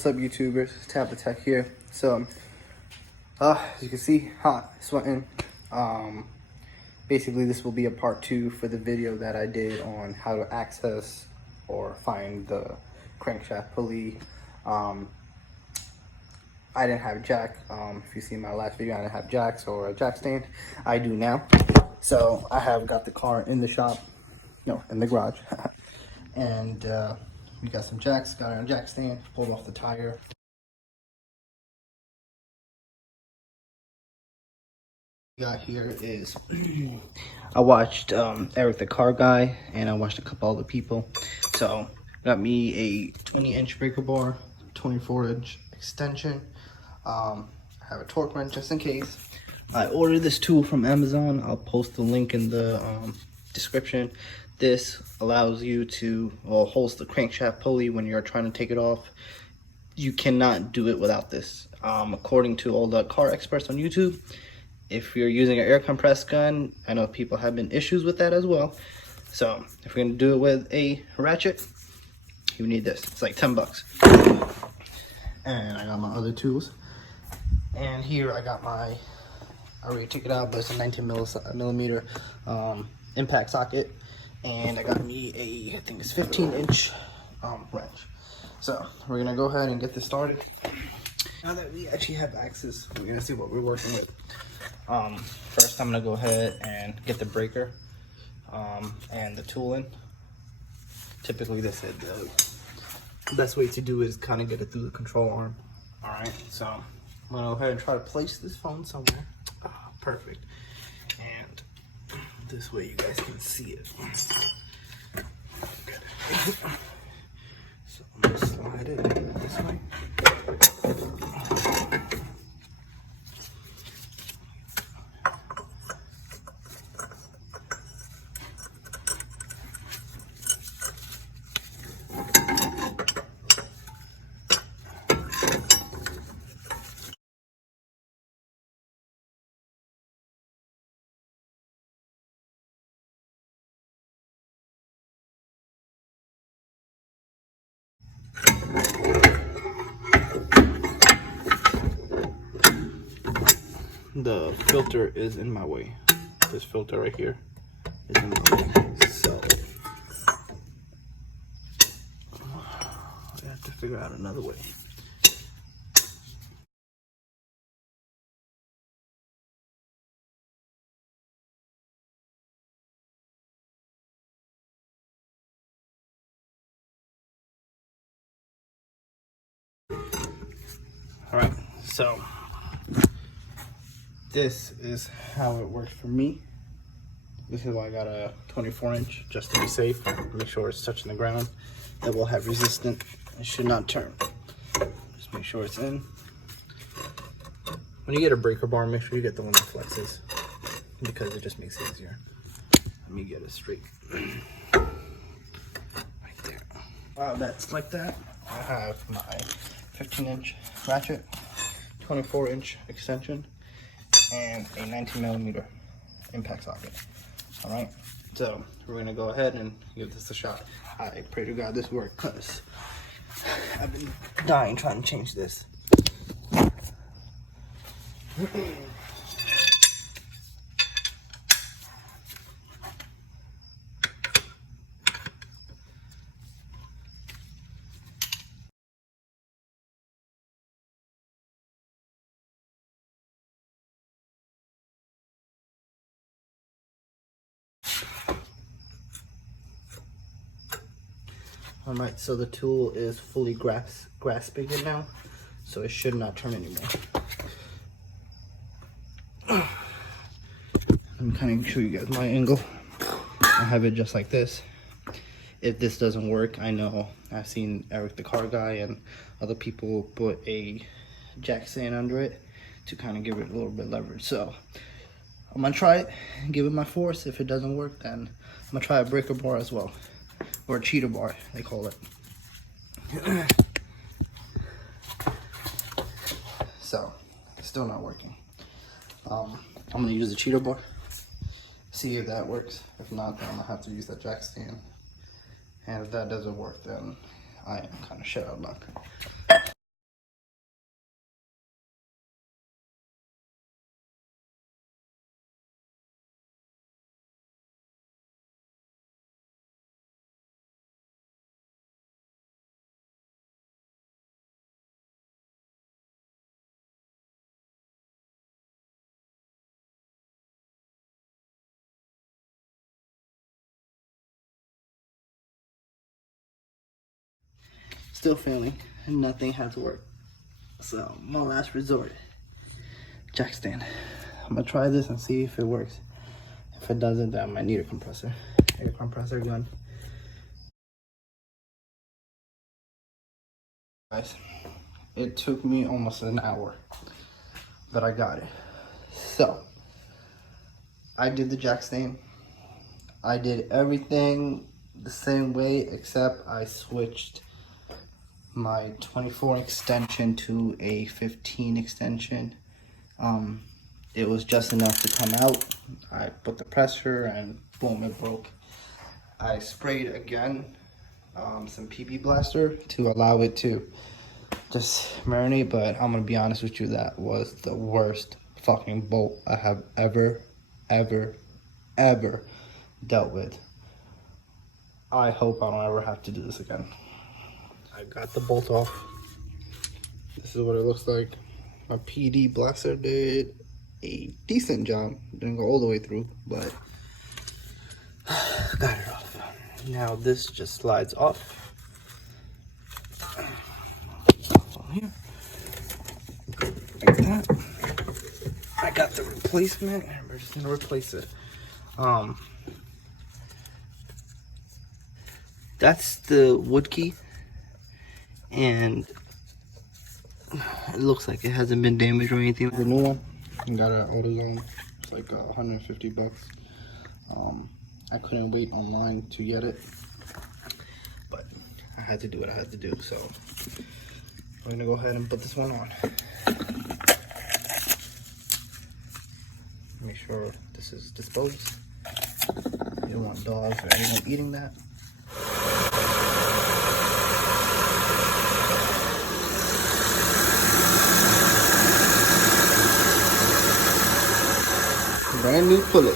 What's up, YouTubers? Tablet Tech here. So, as you can see, hot, sweating. Basically, this will be a part 2 for the video that I did on how to access or find the crankshaft pulley. I didn't have a jack. If you see my last video, I didn't have jacks or a jack stand. I do now. So I have got the car in the shop, no, in the garage, and we got some jacks. Got it on a jack stand. Pulled off the tire. Got here is I watched Eric the car guy, and I watched a couple other people. So got me a 20-inch breaker bar, 24-inch extension. I have a torque wrench just in case. I ordered this tool from Amazon. I'll post the link in the description. This allows you to, well, holds the crankshaft pulley when you're trying to take it off. You cannot do it without this. According to all the car experts on YouTube, if you're using an air compressed gun, I know people have been issues with that as well. So if you're gonna do it with a ratchet, you need this. It's like 10 bucks. And I got my other tools. And here I got my, I already took it out, but it's a 19 millimeter impact socket. And I got me a, I think it's 15-inch wrench. So we're gonna go ahead and get this started. Now that we actually have access, we're gonna see what we're working with. First I'm gonna go ahead and get the breaker and the tool in. Typically the best way to do is kind of get it through the control arm. All right, so I'm gonna go ahead and try to place this phone somewhere. Perfect. And this way you guys can see it. Good. So I'm gonna slide it this way. The filter is in my way. This filter right here is in my way. So I have to figure out another way. All right, so this is how it works for me. This is why I got a 24-inch, just to be safe. Make sure it's touching the ground. It will have resistance. It should not turn. Just make sure it's in. When you get a breaker bar, make sure you get the one that flexes, because it just makes it easier. Let me get it straight. Right there. Wow, that's like that. I have my 15-inch ratchet, 24-inch extension, and a 19 millimeter impact socket. All right, so we're gonna go ahead and give this a shot. I pray to God this works, because I've been dying trying to change this. All right, so the tool is fully grasping it now, so it should not turn anymore. Let me kind of show you guys my angle. I have it just like this. If this doesn't work, I know I've seen Eric the car guy and other people put a jack stand under it to kind of give it a little bit of leverage. So I'm gonna try it and give it my force. If it doesn't work, then I'm gonna try a breaker bar as well. Or a cheater bar, they call it. So, it's still not working. I'm gonna use the cheater bar, see if that works. If not, then I'm gonna have to use that jack stand. And if that doesn't work, then I am kind of shit out of luck. Still failing, and nothing has worked. So my last resort, jack stand. I'm gonna try this and see if it works. If it doesn't, then I might need a compressor, air compressor gun. Guys, it took me almost an hour, but I got it. So I did the jack stand. I did everything the same way, except I switched my 24 extension to a 15 extension. It was just enough to come out. I put the pressure and boom, it broke. I sprayed again some PP blaster to allow it to just marinate, but I'm gonna be honest with you, that was the worst fucking bolt I have ever dealt with. I hope I don't ever have to do this again. I got the bolt off. This is what it looks like. My PD blaster did a decent job. Didn't go all the way through, but got it off. Now this just slides off. On here. Like that. I got the replacement, and we're just gonna replace it. That's the wood key, and it looks like it hasn't been damaged or anything. The new one, I got it at AutoZone. It's like 150 bucks. I couldn't wait online to get it, but I had to do what I had to do. So we're gonna go ahead and put this one on. Make sure this is disposed. You don't want dogs or anyone eating that. Brand new pulley.